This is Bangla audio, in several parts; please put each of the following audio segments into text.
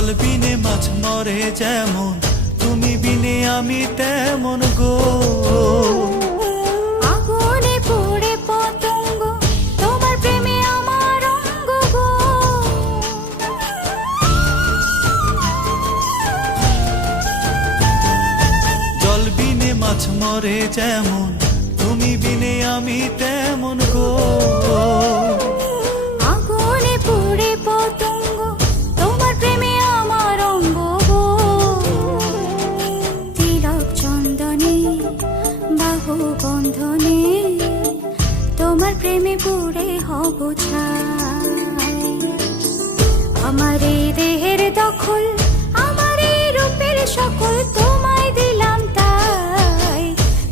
জল বিনে মাছ মরে যেমন, তুমি বিনে আমি তেমন গো। আগুনে পড়ে পতঙ্গ, তোমার প্রেমে আমার অঙ্গ গো। জল বিনে মাছ মরে যেমন, তুমি বিনে আমি তেমন গো। আগুনে পড়ে পতঙ্গ, তোমার প্রেমে আমার অঙ্গ গো। তিলক চন্দনে বাহু বন্ধনে, তোমার প্রেমে পড়ে হব ছাই। আমার এই দেহের দখল, আমার এই রূপের সকল তোমায় দিলাম তাই।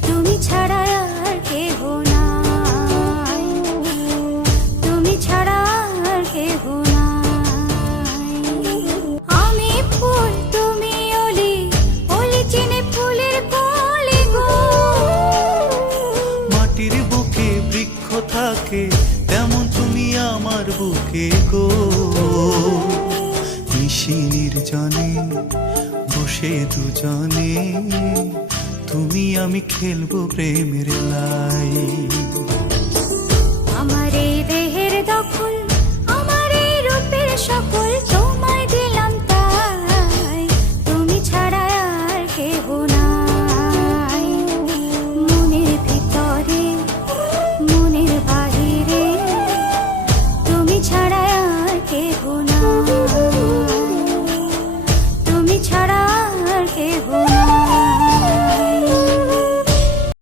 তুমি ছাড়া আর কেহ নাই, তুমি ছাড়া আর কেহ নাই। আমি ফুল তুমি অলি, অলি চিনে ফুলের কলি গো। মাটির বুকে বৃক্ষ থাকে, তেমন তুমি আমার বুকে গো। নিশি নির্জনে বসে দুজনে, তুমি আমি খেলবো প্রেমের লাই।